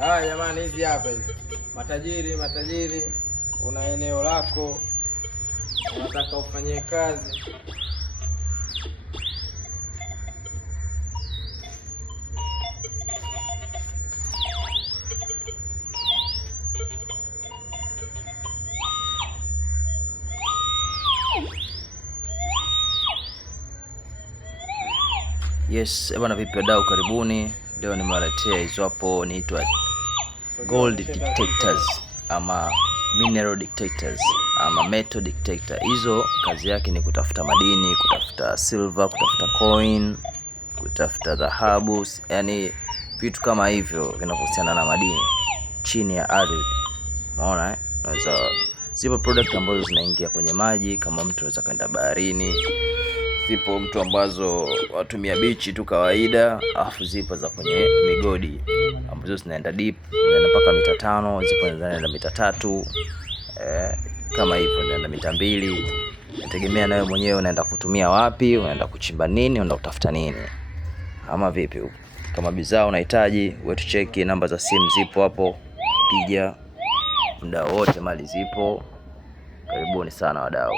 Jamani, hizi hapa hizi. Matajiri, una eneo lako, unataka ufanyie kazi. Yes, bwana vipi wadau, karibuni. Leo nimewaletea hizo hapo inaitwa Gold Detectors ama Mineral Detectors ama Metal Detector. Hizo kazi yake ni kutafuta madini, kutafuta silver, kutafuta coin, kutafuta dhahabu, yani vitu kama hivyo vinavyohusiana na madini chini ya ardhi. Unaona Unaweza zipo product ambazo zinaingia kwenye maji, kama mtu anaweza kwenda baharini. Zipo mtu ambazo watumia bichi tu kawaida, alafu zipo za kwenye migodi ambazo zinaenda deep, zinaenda mpaka mita 5, zipo zinaenda mita 3, kama hivyo zinaenda mita 2. Inategemea na wewe mwenyewe unaenda kutumia wapi, unaenda kuchimba nini, unaenda kutafuta nini. Ama vipi? Kama bidhaa unahitaji, wewe tucheki, namba za simu zipo hapo, piga muda wote, mali zipo. Karibuni sana wadau.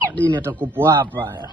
Madini atakupo hapa.